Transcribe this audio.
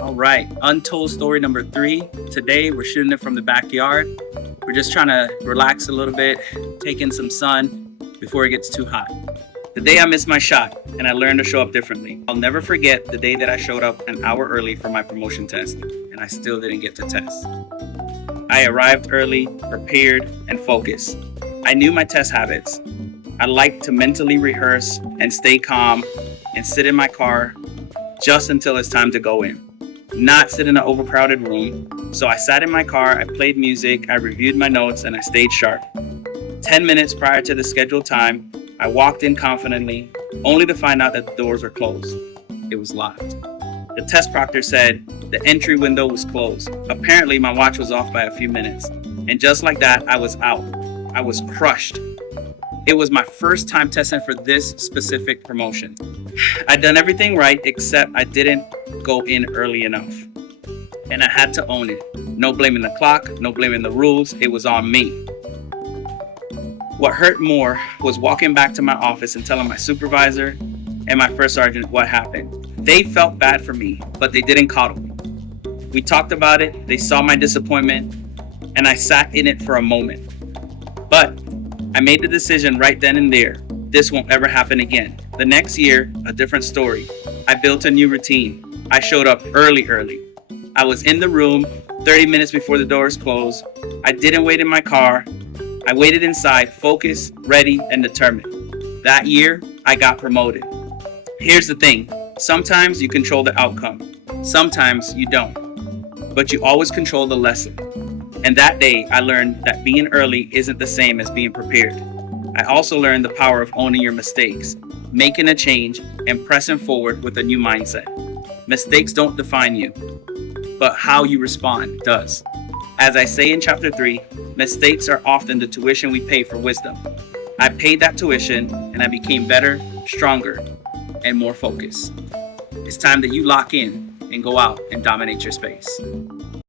All right, untold story number 3. Today we're shooting it from the backyard. We're just trying to relax a little bit, take in some sun before it gets too hot. The day I missed my shot and I learned to show up differently. I'll never forget the day that I showed up an hour early for my promotion test and I still didn't get to test. I arrived early, prepared, and focused. I knew my test habits. I like to mentally rehearse and stay calm and sit in my car just until it's time to go in. Not sit in an overcrowded room. So I sat in my car, I played music, I reviewed my notes, and I stayed sharp. 10 minutes prior to the scheduled time, I walked in confidently, only to find out that the doors were closed. It was locked. The test proctor said the entry window was closed. Apparently, my watch was off by a few minutes. And just like that, I was out. I was crushed. It was my first time testing for this specific promotion. I'd done everything right, except I didn't go in early enough. And I had to own it. No blaming the clock, no blaming the rules. It was on me. What hurt more was walking back to my office and telling my supervisor and my first sergeant what happened. They felt bad for me, but they didn't coddle me. We talked about it, they saw my disappointment, and I sat in it for a moment. But I made the decision right then and there. This won't ever happen again. The next year, a different story. I built a new routine. I showed up early. I was in the room 30 minutes before the doors closed. I didn't wait in my car. I waited inside, focused, ready, and determined. That year, I got promoted. Here's the thing. Sometimes you control the outcome. Sometimes you don't. But you always control the lesson. And that day, I learned that being early isn't the same as being prepared. I also learned the power of owning your mistakes, making a change, and pressing forward with a new mindset. Mistakes don't define you, but how you respond does. As I say in chapter 3, mistakes are often the tuition we pay for wisdom. I paid that tuition and I became better, stronger, and more focused. It's time that you lock in and go out and dominate your space.